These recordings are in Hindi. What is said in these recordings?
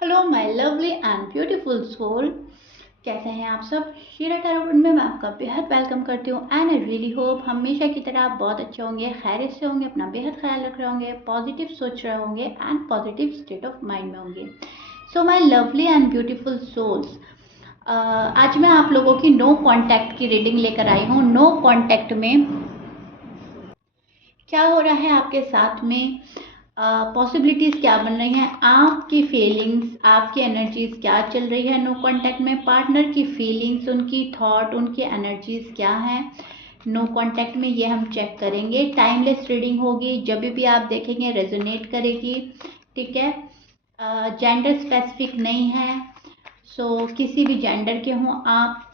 Hello my lovely and beautiful soul. कैसे हैं आप सब? शीरा टैरोट में मैं आपका बेहद वेलकम करती हूँ एंड आई रियली होप हमेशा की तरह आप बहुत अच्छे होंगे, खैरियत से होंगे, अपना बेहद ख्याल रख रहे होंगे, पॉजिटिव सोच रहे होंगे and positive state of mind में होंगे। So my lovely and beautiful souls, आज मैं आप लोगों की नो कॉन्टैक्ट की रीडिंग लेकर आई हूँ। नो कॉन्टैक्ट में क्या हो रहा है आपके साथ में, पॉसिबिलिटीज़ क्या बन रही हैं, आपकी फीलिंग्स, आपकी एनर्जीज क्या चल रही है नो कांटेक्ट में, पार्टनर की फीलिंग्स, उनकी थॉट, उनकी एनर्जीज क्या हैं नो कांटेक्ट में, ये हम चेक करेंगे। टाइमलेस रीडिंग होगी, जब भी आप देखेंगे रेजोनेट करेगी, ठीक है। जेंडर स्पेसिफिक नहीं है, सो किसी भी जेंडर के हों आप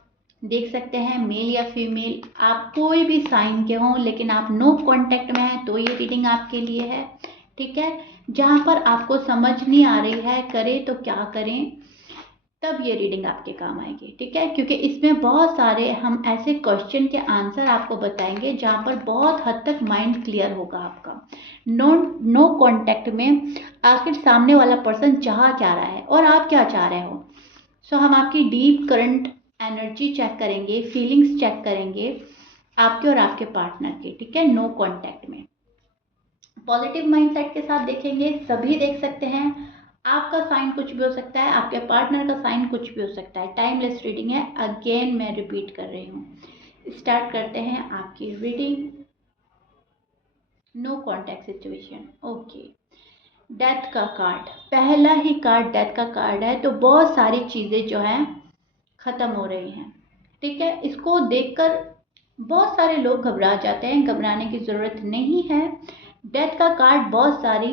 देख सकते हैं, मेल या फीमेल, आप कोई भी साइन के हों, लेकिन आप नो कांटेक्ट में हैं तो ये रीडिंग आपके लिए है, ठीक है। जहाँ पर आपको समझ नहीं आ रही है करें तो क्या करें, तब ये रीडिंग आपके काम आएगी, ठीक है। क्योंकि इसमें बहुत सारे हम ऐसे क्वेश्चन के आंसर आपको बताएंगे जहाँ पर बहुत हद तक माइंड क्लियर होगा आपका। नो कांटेक्ट में आखिर सामने वाला पर्सन चाह क्या रहा है और आप क्या चाह रहे हो। सो हम आपकी डीप करंट एनर्जी चेक करेंगे, फीलिंग्स चेक करेंगे आपके और आपके पार्टनर के, ठीक है। नो कांटेक्ट में पॉजिटिव माइंडसेट के साथ देखेंगे, सभी देख सकते हैं। आपका साइन कुछ भी हो सकता है, आपके पार्टनर का साइन कुछ भी हो सकता है। टाइमलेस रीडिंग है, अगेन मैं रिपीट कर रही हूँ। स्टार्ट करते हैं आपकी reading. No contact situation, okay. Death का कार्ड, पहला ही कार्ड डेथ का कार्ड है, तो बहुत सारी चीज़ें जो हैं ख़त्म हो रही हैं, ठीक है। इसको देखकर बहुत सारे लोग घबरा जाते हैं, घबराने की ज़रूरत नहीं है। डेथ का कार्ड बहुत सारी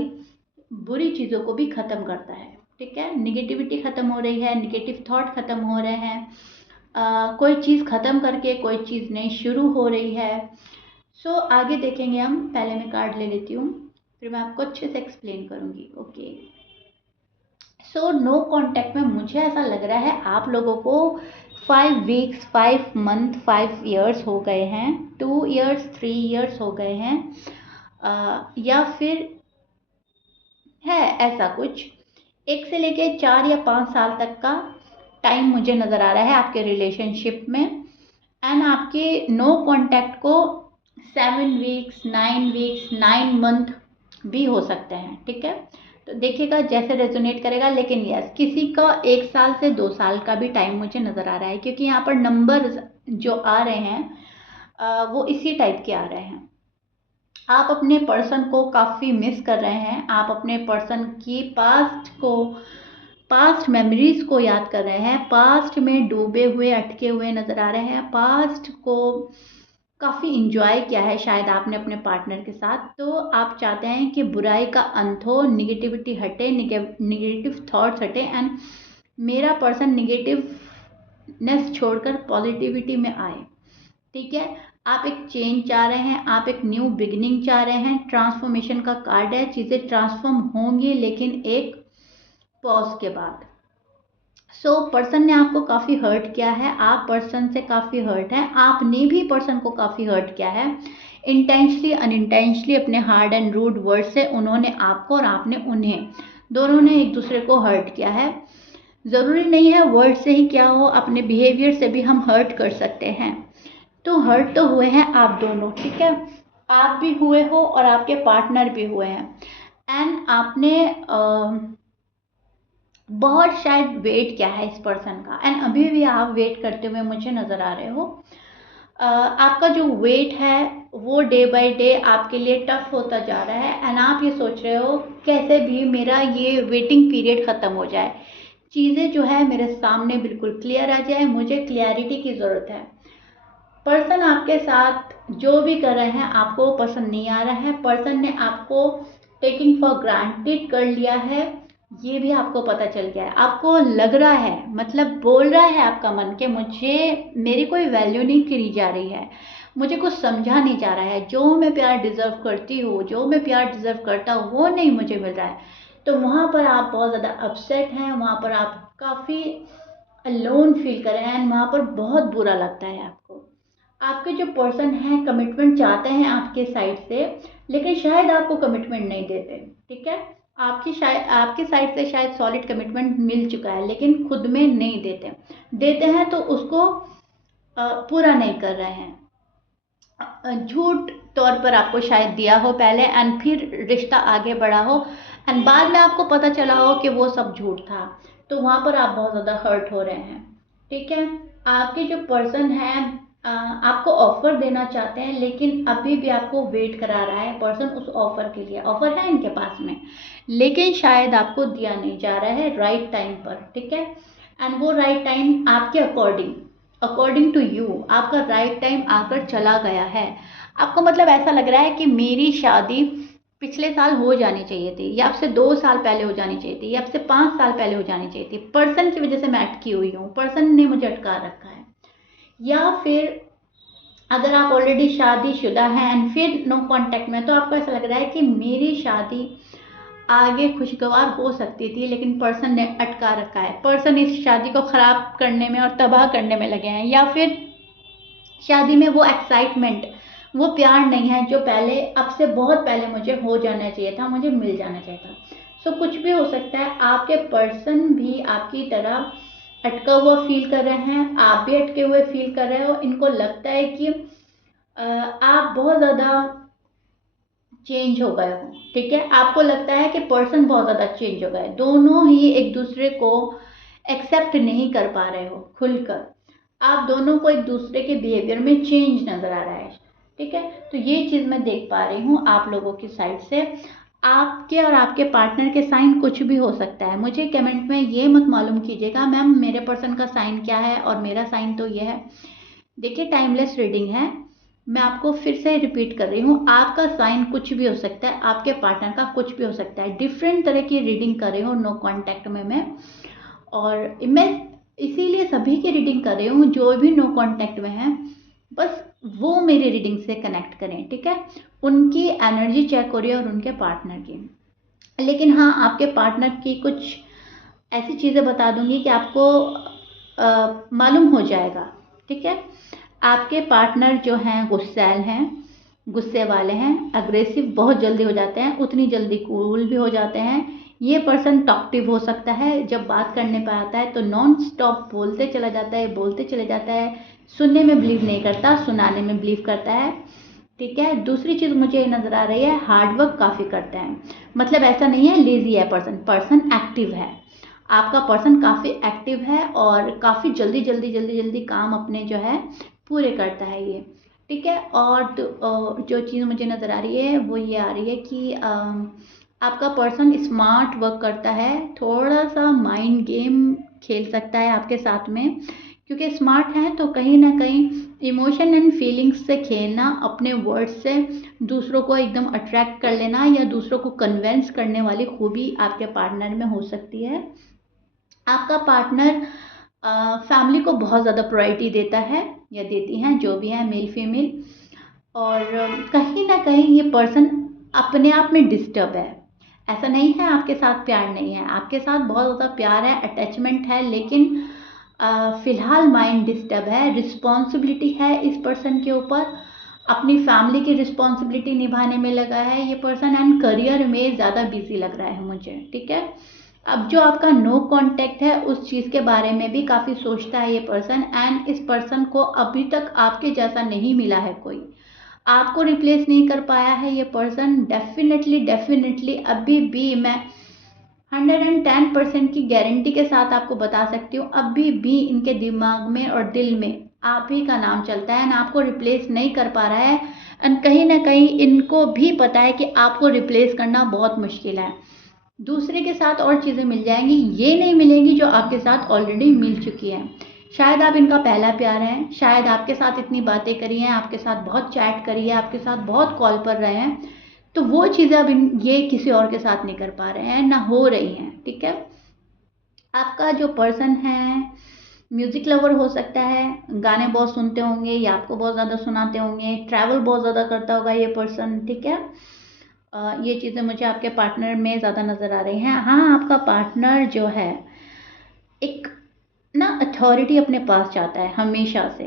बुरी चीज़ों को भी ख़त्म करता है, ठीक है। निगेटिविटी ख़त्म हो रही है, निगेटिव थॉट ख़त्म हो रहे हैं, कोई चीज़ ख़त्म करके कोई चीज़ नई शुरू हो रही है। सो आगे देखेंगे हम। पहले मैं कार्ड ले लेती हूँ, फिर मैं आपको अच्छे से एक्सप्लेन करूँगी, ओके। सो नो कांटेक्ट में मुझे ऐसा लग रहा है आप लोगों को 5 वीक्स, 5 मंथ, 5 ईयर्स हो गए हैं, 2 ईयर्स, 3 ईयर्स हो गए हैं, या फिर है ऐसा कुछ 1 से लेके 4 या 5 साल तक का टाइम मुझे नज़र आ रहा है आपके रिलेशनशिप में। एंड आपके नो कांटेक्ट को 7 वीक्स, 9 वीक्स, 9 मंथ भी हो सकते हैं, ठीक है। तो देखिएगा जैसे रेजोनेट करेगा, लेकिन यस किसी का 1 साल से 2 साल का भी टाइम मुझे नज़र आ रहा है, क्योंकि यहाँ पर नंबर जो आ रहे हैं वो इसी टाइप के आ रहे हैं। आप अपने पर्सन को काफ़ी मिस कर रहे हैं, आप अपने पर्सन की पास्ट मेमोरीज को याद कर रहे हैं, पास्ट में डूबे हुए, अटके हुए नज़र आ रहे हैं, पास्ट को काफ़ी इंजॉय किया है शायद आपने अपने पार्टनर के साथ। तो आप चाहते हैं कि बुराई का अंत हो, निगेटिविटी हटे, निगेटिव थॉट्स हटे एंड मेरा पर्सन निगेटिवनेस छोड़कर पॉजिटिविटी में आए, ठीक है। आप एक चेंज चाह रहे हैं, आप एक न्यू बिगिनिंग चाह रहे हैं। ट्रांसफॉर्मेशन का कार्ड है, चीज़ें ट्रांसफॉर्म होंगी लेकिन एक पॉज के बाद। सो पर्सन ने आपको काफ़ी हर्ट किया है, आप पर्सन से काफ़ी हर्ट हैं, आपने भी पर्सन को काफ़ी हर्ट किया है। इंटेंशली अनइंटेंशली अपने हार्ड एंड रूड वर्ड से उन्होंने आपको और आपने उन्हें, दोनों ने एक दूसरे को हर्ट किया है। ज़रूरी नहीं है वर्ड से ही क्या हो, अपने बिहेवियर से भी हम हर्ट कर सकते हैं। तो हर्ट तो हुए हैं आप दोनों, ठीक है। आप भी हुए हो और आपके पार्टनर भी हुए हैं। एंड आपने बहुत शायद वेट किया है इस पर्सन का, एंड अभी भी आप वेट करते हुए मुझे नज़र आ रहे हो। आपका जो वेट है वो डे बाय डे आपके लिए टफ होता जा रहा है, एंड आप ये सोच रहे हो कैसे भी मेरा ये वेटिंग पीरियड ख़त्म हो जाए, चीज़ें जो है मेरे सामने बिल्कुल क्लियर आ जाए, मुझे क्लैरिटी की ज़रूरत है। पर्सन आपके साथ जो भी कर रहे हैं आपको पसंद नहीं आ रहा है, पर्सन ने आपको टेकिंग फॉर ग्रांटेड कर लिया है, ये भी आपको पता चल गया है। आपको लग रहा है, मतलब बोल रहा है आपका मन के मुझे मेरी कोई वैल्यू नहीं करी जा रही है, मुझे कुछ समझा नहीं जा रहा है, जो मैं प्यार डिज़र्व करती हूँ, जो मैं प्यार डिज़र्व करता हूँ वो नहीं मुझे मिल रहा है। तो वहाँ पर आप बहुत ज़्यादा अपसेट हैं, वहाँ पर आप काफ़ी अलोन फील कर रहे हैं, वहाँ पर बहुत बुरा लगता है आपको। आपके जो पर्सन हैं कमिटमेंट चाहते हैं आपके साइड से, लेकिन शायद आपको कमिटमेंट नहीं देते, ठीक है। आपकी साइड से शायद सॉलिड कमिटमेंट मिल चुका है, लेकिन खुद में नहीं देते हैं तो उसको पूरा नहीं कर रहे हैं। झूठ तौर पर आपको शायद दिया हो पहले एंड फिर रिश्ता आगे बढ़ा हो एंड बाद में आपको पता चला हो कि वो सब झूठ था, तो वहाँ पर आप बहुत ज़्यादा हर्ट हो रहे हैं। ठीक है, आपके जो पर्सन है आपको ऑफर देना चाहते हैं, लेकिन अभी भी आपको वेट करा रहा है पर्सन उस ऑफर के लिए। ऑफर है इनके पास में, लेकिन शायद आपको दिया नहीं जा रहा है राइट टाइम पर। ठीक है, एंड वो राइट टाइम आपके अकॉर्डिंग टू यू आपका राइट टाइम आकर चला गया है। आपको मतलब ऐसा लग रहा है कि मेरी शादी पिछले साल हो जानी चाहिए थी, या आपसे 2 साल पहले हो जानी चाहिए थी, या आपसे 5 साल पहले हो जानी चाहिए थी। पर्सन की वजह से मैं अटकी हुई हूँ, पर्सन ने मुझे अटका रखा है। या फिर अगर आप ऑलरेडी शादीशुदा हैं एंड फिर नो कांटेक्ट में, तो आपको ऐसा लग रहा है कि मेरी शादी आगे खुशगवार हो सकती थी, लेकिन पर्सन ने अटका रखा है। पर्सन इस शादी को ख़राब करने में और तबाह करने में लगे हैं, या फिर शादी में वो एक्साइटमेंट, वो प्यार नहीं है जो पहले, अब से बहुत पहले मुझे हो जाना चाहिए था, मुझे मिल जाना चाहिए था। सो कुछ भी हो सकता है। आपके पर्सन भी आपकी तरह अटका हुआ फील कर रहे हैं, आप भी अटके हुए फील कर रहे हो। इनको लगता है कि आप बहुत ज़्यादा चेंज हो गए हो। ठीक है, आपको लगता है कि पर्सन बहुत ज़्यादा चेंज हो गए, दोनों ही एक दूसरे को एक्सेप्ट नहीं कर पा रहे हो खुलकर। आप दोनों को एक दूसरे के बिहेवियर में चेंज नज़र आ रहा है। ठीक है, तो ये चीज़ मैं देख पा रही हूँ आप लोगों की साइड से। आपके और आपके पार्टनर के साइन कुछ भी हो सकता है। मुझे कमेंट में ये मत मालूम कीजिएगा मैम मेरे पर्सन का साइन क्या है और मेरा साइन तो ये है। देखिए, टाइमलेस रीडिंग है, मैं आपको फिर से रिपीट कर रही हूँ, आपका साइन कुछ भी हो सकता है, आपके पार्टनर का कुछ भी हो सकता है। डिफरेंट तरह की रीडिंग कर रही हूँ नो कांटेक्ट में मैं, और मैं इसीलिए सभी की रीडिंग कर रही हूँ जो भी नो कांटेक्ट में है। बस वो मेरी रीडिंग से कनेक्ट करें। ठीक है, उनकी एनर्जी चेक हो रही है और उनके पार्टनर की। लेकिन हाँ, आपके पार्टनर की कुछ ऐसी चीज़ें बता दूंगी कि आपको मालूम हो जाएगा। ठीक है, आपके पार्टनर जो हैं गुस्सैल हैं, गुस्से वाले हैं, अग्रेसिव बहुत जल्दी हो जाते हैं, उतनी जल्दी कूल भी हो जाते हैं। ये पर्सन टॉक्टिव हो सकता है, जब बात करने पर आता है तो नॉन स्टॉप बोलते चला जाता है, बोलते चले जाता है। सुनने में बिलीव नहीं करता, सुनाने में बिलीव करता है। ठीक है, दूसरी चीज़ मुझे नज़र आ रही है, हार्डवर्क काफ़ी करते हैं। मतलब ऐसा नहीं है लेजी है पर्सन, पर्सन एक्टिव है। आपका पर्सन काफ़ी एक्टिव है और काफ़ी जल्दी जल्दी जल्दी जल्दी काम अपने जो है पूरे करता है ये। ठीक है, और जो चीज़ मुझे नज़र आ रही है वो ये आ रही है कि आपका पर्सन स्मार्ट वर्क करता है, थोड़ा सा माइंड गेम खेल सकता है आपके साथ में, क्योंकि स्मार्ट है तो कहीं ना कहीं इमोशन एंड फीलिंग्स से खेलना, अपने वर्ड्स से दूसरों को एकदम अट्रैक्ट कर लेना या दूसरों को कन्वेंस करने वाली खूबी आपके पार्टनर में हो सकती है। आपका पार्टनर फैमिली को बहुत ज़्यादा प्रायोरिटी देता है या देती हैं, जो भी है मेल फीमेल, और कहीं ना कहीं ये पर्सन अपने आप में डिस्टर्ब है। ऐसा नहीं है आपके साथ प्यार नहीं है, आपके साथ बहुत ज़्यादा प्यार है, अटैचमेंट है, लेकिन फ़िलहाल माइंड डिस्टर्ब है। रिस्पॉन्सिबिलिटी है इस पर्सन के ऊपर, अपनी फैमिली की रिस्पॉन्सिबिलिटी निभाने में लगा है ये पर्सन, एंड करियर में ज़्यादा बिजी लग रहा है मुझे। ठीक है, अब जो आपका नो कांटेक्ट है उस चीज़ के बारे में भी काफ़ी सोचता है ये पर्सन, एंड इस पर्सन को अभी तक आपके जैसा नहीं मिला है कोई, आपको रिप्लेस नहीं कर पाया है ये पर्सन। डेफिनेटली अभी भी मैं 110% की गारंटी के साथ आपको बता सकती हूँ, अभी भी इनके दिमाग में और दिल में आप ही का नाम चलता है, एंड आपको रिप्लेस नहीं कर पा रहा है। एंड कहीं ना कहीं इनको भी पता है कि आपको रिप्लेस करना बहुत मुश्किल है। दूसरे के साथ और चीज़ें मिल जाएंगी, ये नहीं मिलेंगी जो आपके साथ ऑलरेडी मिल चुकी है। शायद आप इनका पहला प्यार है, शायद आपके साथ इतनी बातें करी हैं, आपके साथ बहुत चैट करी है, आपके साथ बहुत कॉल पर रहे हैं, तो वो चीज़ें अब ये किसी और के साथ नहीं कर पा रहे हैं, ना हो रही हैं। ठीक है, आपका जो पर्सन है म्यूज़िक लवर हो सकता है, गाने बहुत सुनते होंगे या आपको बहुत ज़्यादा सुनाते होंगे, ट्रैवल बहुत ज़्यादा करता होगा ये पर्सन। ठीक है, ये चीज़ें मुझे आपके पार्टनर में ज़्यादा नज़र आ रही हैं। हाँ, आपका पार्टनर जो है एक ना अथॉरिटी अपने पास चाहता है हमेशा से,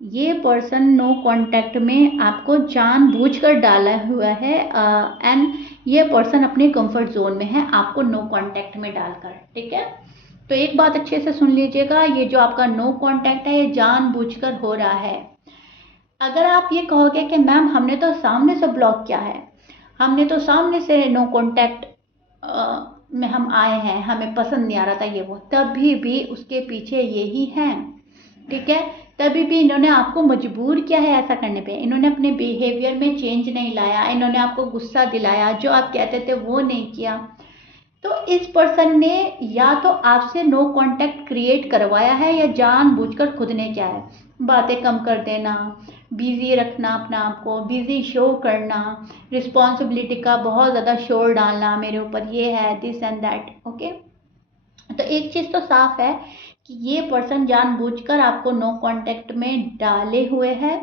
ये पर्सन नो कांटेक्ट में आपको जानबूझकर डाला हुआ है, एंड ये पर्सन अपने कंफर्ट जोन में है आपको नो कांटेक्ट में डालकर, ठीक है। तो एक बात अच्छे से सुन लीजिएगा, ये जो आपका नो कांटेक्ट है ये जानबूझकर हो रहा है। अगर आप ये कहोगे कि मैम हमने तो सामने से ब्लॉक किया है, हमने तो सामने से नो कांटेक्ट में हम आए हैं, हमें पसंद नहीं आ रहा था ये वो, तभी भी उसके पीछे यही है, ठीक है। तभी भी इन्होंने आपको मजबूर किया है ऐसा करने पे, इन्होंने अपने बिहेवियर में चेंज नहीं लाया, इन्होंने आपको गुस्सा दिलाया, जो आप कहते थे वो नहीं किया। तो इस पर्सन ने या तो आपसे नो कांटेक्ट क्रिएट करवाया है या जानबूझकर खुद ने क्या है, बातें कम कर देना, बिजी रखना, अपना आप को बिजी शो करना, रिस्पॉन्सिबिलिटी का बहुत ज़्यादा शोर डालना, मेरे ऊपर ये है, दिस एंड दैट, ओके। तो एक चीज़ तो साफ है कि ये पर्सन जानबूझकर आपको नो कांटेक्ट में डाले हुए है,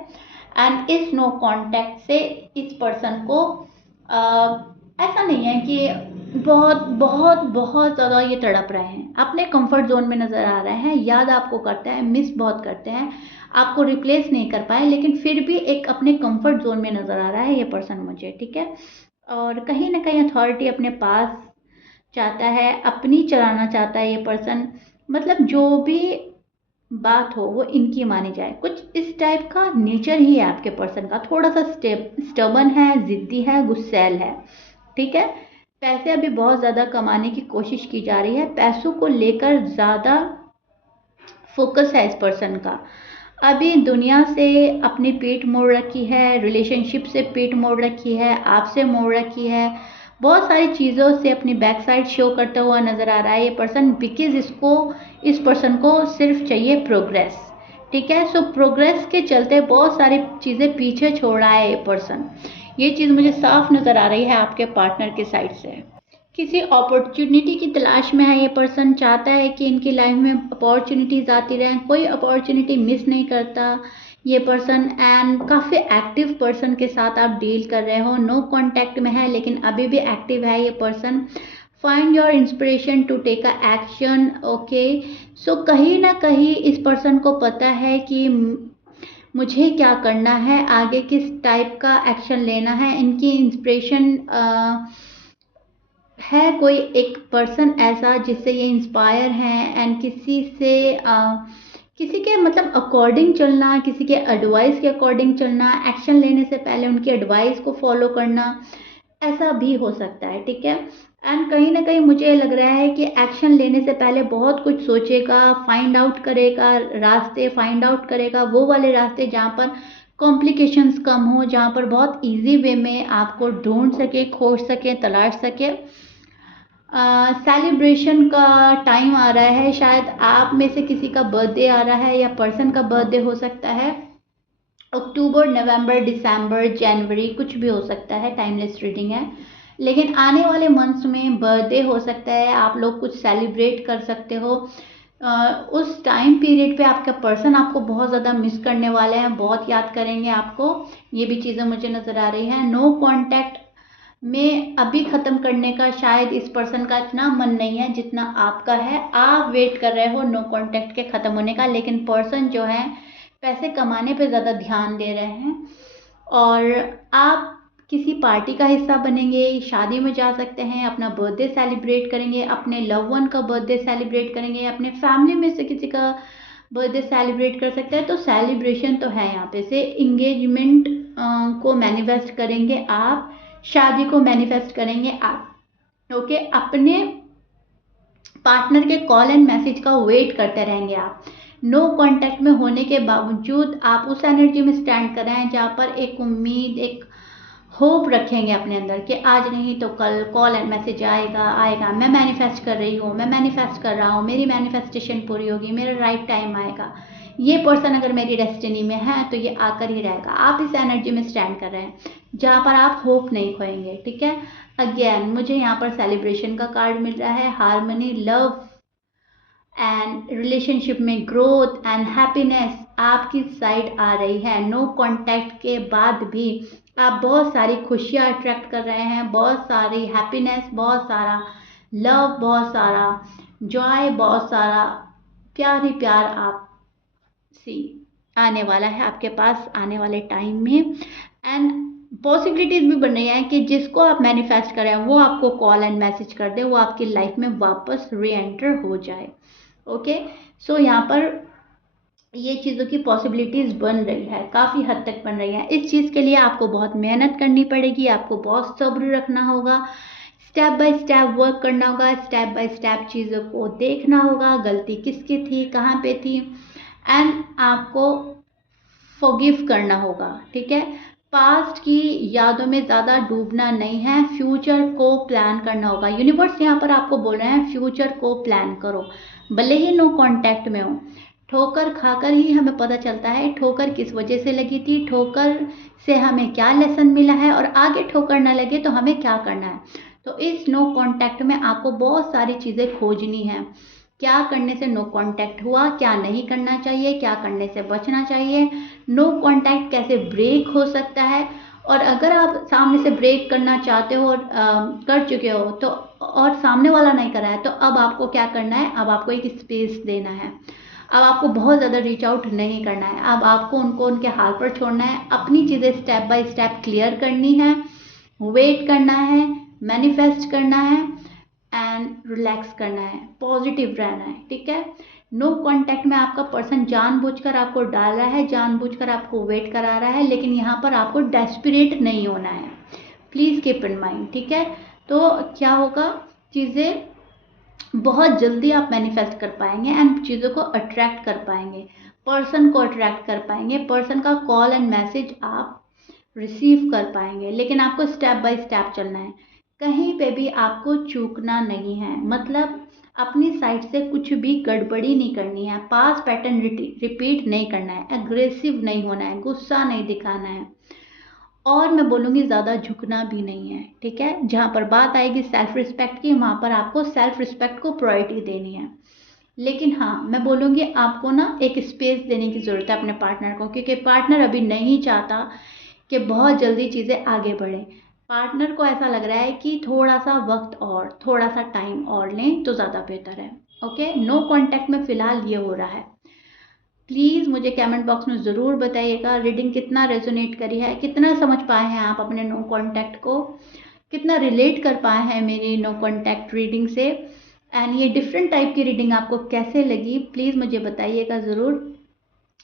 एंड इस नो कांटेक्ट से इस पर्सन को ऐसा नहीं है कि बहुत बहुत बहुत ज़्यादा ये तड़प रहे हैं, अपने कंफर्ट जोन में नज़र आ रहे हैं, याद आपको करते हैं, मिस बहुत करते हैं, आपको रिप्लेस नहीं कर पाए, लेकिन फिर भी एक अपने कंफर्ट जोन में नज़र आ रहा है ये पर्सन मुझे, ठीक है। और कहीं ना कहीं अथॉरिटी अपने पास चाहता है, अपनी चलाना चाहता है ये पर्सन, मतलब जो भी बात हो वो इनकी मानी जाए, कुछ इस टाइप का नेचर ही है आपके पर्सन का, थोड़ा सा स्टबन है, जिद्दी है, गुस्सैल है, ठीक है। पैसे अभी बहुत ज़्यादा कमाने की कोशिश की जा रही है, पैसों को लेकर ज़्यादा फोकस है इस पर्सन का, अभी दुनिया से अपनी पीठ मोड़ रखी है, रिलेशनशिप से पीठ मोड़ रखी है, आपसे मोड़ रखी है, बहुत सारी चीज़ों से अपनी बैक साइड शो करता हुआ नज़र आ रहा है ये पर्सन, बिकॉज इस पर्सन को सिर्फ चाहिए प्रोग्रेस, ठीक है। सो प्रोग्रेस के चलते बहुत सारी चीज़ें पीछे छोड़ रहा है ये पर्सन, ये चीज़ मुझे साफ नज़र आ रही है आपके पार्टनर की साइड से। किसी अपॉर्चुनिटी की तलाश में है ये पर्सन, चाहता है कि इनकी लाइफ में अपॉर्चुनिटीज़ आती रहें, कोई अपॉर्चुनिटी मिस नहीं करता ये पर्सन, एंड काफ़ी एक्टिव पर्सन के साथ आप डील कर रहे हो, नो कांटेक्ट में है लेकिन अभी भी एक्टिव है ये person. Find your inspiration to take a action, okay. So कहीं ना कहीं इस पर्सन को पता है कि मुझे क्या करना है, आगे किस टाइप का एक्शन लेना है, इनकी इंस्पिरेशन है कोई एक पर्सन ऐसा जिससे ये इंस्पायर हैं, एंड किसी से किसी के मतलब अकॉर्डिंग चलना, किसी के एडवाइस के अकॉर्डिंग चलना, एक्शन लेने से पहले उनकी एडवाइस को फॉलो करना, ऐसा भी हो सकता है, ठीक है। एंड कहीं ना कहीं मुझे लग रहा है कि एक्शन लेने से पहले बहुत कुछ सोचेगा, फाइंड आउट करेगा, रास्ते फाइंड आउट करेगा, वो वाले रास्ते जहाँ पर कॉम्प्लिकेशंस कम हो, जहाँ पर बहुत इजी वे में आपको ढूंढ सके, खोज सके, तलाश सके। सेलिब्रेशन का टाइम आ रहा है, शायद आप में से किसी का बर्थडे आ रहा है या पर्सन का बर्थडे हो सकता है, अक्टूबर, नवंबर, दिसंबर, जनवरी, कुछ भी हो सकता है, टाइमलेस रीडिंग है, लेकिन आने वाले मंथ्स में बर्थडे हो सकता है, आप लोग कुछ सेलिब्रेट कर सकते हो। उस टाइम पीरियड पे आपका पर्सन आपको बहुत ज़्यादा मिस करने वाले हैं, बहुत याद करेंगे आपको, ये भी चीज़ें मुझे नज़र आ रही हैं। नो कांटेक्ट में अभी ख़त्म करने का शायद इस पर्सन का इतना मन नहीं है जितना आपका है, आप वेट कर रहे हो नो कांटेक्ट के ख़त्म होने का, लेकिन पर्सन जो है पैसे कमाने पे ज़्यादा ध्यान दे रहे हैं, और आप किसी पार्टी का हिस्सा बनेंगे, शादी में जा सकते हैं, अपना बर्थडे सेलिब्रेट करेंगे, अपने लव वन का बर्थडे सेलिब्रेट करेंगे, अपने फैमिली में से किसी का बर्थडे सेलिब्रेट कर सकते हैं। तो सेलिब्रेशन तो है यहाँ पे से, इंगेजमेंट को मैनिफेस्ट करेंगे आप, शादी को मैनिफेस्ट करेंगे आप, ओके। अपने पार्टनर के कॉल एंड मैसेज का वेट करते रहेंगे आप, नो कांटेक्ट में होने के बावजूद आप उस एनर्जी में स्टैंड कर रहे हैं जहाँ पर एक उम्मीद, एक होप रखेंगे अपने अंदर कि आज नहीं तो कल कॉल एंड मैसेज आएगा आएगा, मैं मैनिफेस्ट कर रही हूँ, मैं मैनिफेस्ट कर रहा हूँ, मेरी मैनिफेस्टेशन पूरी होगी, मेरा राइट टाइम आएगा, ये पर्सन अगर मेरी डेस्टिनी में है तो ये आकर ही रहेगा। आप इस एनर्जी में स्टैंड कर रहे हैं जहाँ पर आप होप नहीं खोएंगे, ठीक है। अगेन मुझे यहाँ पर सेलिब्रेशन का कार्ड मिल रहा है, हार्मनी, लव एंड रिलेशनशिप में ग्रोथ एंड हैप्पीनेस आपकी साइड आ रही है। नो कांटेक्ट के बाद भी आप बहुत सारी खुशियाँ अट्रैक्ट कर रहे हैं, बहुत सारी हैप्पीनेस, बहुत सारा लव, बहुत सारा जॉय, बहुत सारा प्यार ही प्यार आप सी आने वाला है आपके पास आने वाले टाइम में। एंड पॉसिबिलिटीज भी बन रही है कि जिसको आप मैनिफेस्ट करें वो आपको कॉल एंड मैसेज कर दे, वो आपकी लाइफ में वापस री एंटर हो जाए। ओके, सो यहाँ पर ये चीज़ों की पॉसिबिलिटीज़ बन रही है, काफ़ी हद तक बन रही है। इस चीज़ के लिए आपको बहुत मेहनत करनी पड़ेगी, आपको बहुत सब्र रखना होगा, स्टेप बाय स्टेप वर्क करना होगा, स्टेप बाय स्टेप चीज़ों को देखना होगा, गलती किसकी थी, कहाँ पे थी, एंड आपको फॉरगिव करना होगा। ठीक है, पास्ट की यादों में ज़्यादा डूबना नहीं है, फ्यूचर को प्लान करना होगा। यूनिवर्स यहाँ पर आपको बोल रहे हैं फ्यूचर को प्लान करो, भले ही नो कांटेक्ट में हो। ठोकर खाकर ही हमें पता चलता है ठोकर किस वजह से लगी थी, ठोकर से हमें क्या लेसन मिला है, और आगे ठोकर ना लगे तो हमें क्या करना है। तो इस नो कांटेक्ट में आपको बहुत सारी चीज़ें खोजनी है, क्या करने से नो कांटेक्ट हुआ, क्या नहीं करना चाहिए, क्या करने से बचना चाहिए, नो कांटेक्ट कैसे ब्रेक हो सकता है, और अगर आप सामने से ब्रेक करना चाहते हो और कर चुके हो तो, और सामने वाला नहीं कर रहा है, तो अब आपको क्या करना है, अब आपको एक स्पेस देना है। अब आपको बहुत ज़्यादा रीच आउट नहीं करना है, अब आपको उनको उनके हाल पर छोड़ना है, अपनी चीज़ें स्टेप बाय स्टेप क्लियर करनी है, वेट करना है, मैनिफेस्ट करना है, एंड रिलैक्स करना है, पॉजिटिव रहना है। ठीक है, नो कांटेक्ट में आपका पर्सन जानबूझकर आपको डाल रहा है, जानबूझकर आपको वेट करा रहा है, लेकिन यहाँ पर आपको डेस्परेट नहीं होना है, प्लीज़ कीप इन माइंड। ठीक है, तो क्या होगा, चीज़ें बहुत जल्दी आप मैनिफेस्ट कर पाएंगे एंड चीज़ों को अट्रैक्ट कर पाएंगे, पर्सन को अट्रैक्ट कर पाएंगे, पर्सन का कॉल एंड मैसेज आप रिसीव कर पाएंगे। लेकिन आपको स्टेप बाय स्टेप चलना है, कहीं पे भी आपको चूकना नहीं है, मतलब अपनी साइड से कुछ भी गड़बड़ी नहीं करनी है, पास पैटर्न रिपीट नहीं करना है, एग्रेसिव नहीं होना है, गुस्सा नहीं दिखाना है, और मैं बोलूँगी ज़्यादा झुकना भी नहीं है। ठीक है, जहाँ पर बात आएगी सेल्फ रिस्पेक्ट की, वहाँ पर आपको सेल्फ रिस्पेक्ट को प्रायोरिटी देनी है। लेकिन हाँ, मैं बोलूँगी आपको ना एक स्पेस देने की ज़रूरत है अपने पार्टनर को, क्योंकि पार्टनर अभी नहीं चाहता कि बहुत जल्दी चीज़ें आगे बढ़ें। पार्टनर को ऐसा लग रहा है कि थोड़ा सा वक्त और थोड़ा सा टाइम और लें तो ज़्यादा बेहतर है। ओके, नो कांटेक्ट में फ़िलहाल ये हो रहा है। प्लीज़ मुझे कमेंट बॉक्स में ज़रूर बताइएगा रीडिंग कितना रेजोनेट करी है, कितना समझ पाए हैं आप अपने नो कांटेक्ट को, कितना रिलेट कर पाए हैं मेरी नो कांटेक्ट रीडिंग से, एंड ये डिफरेंट टाइप की रीडिंग आपको कैसे लगी, प्लीज़ मुझे बताइएगा ज़रूर।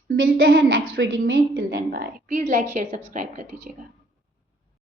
मिलते हैं नेक्स्ट रीडिंग में, till then bye. Please like share subscribe कर दीजिएगा।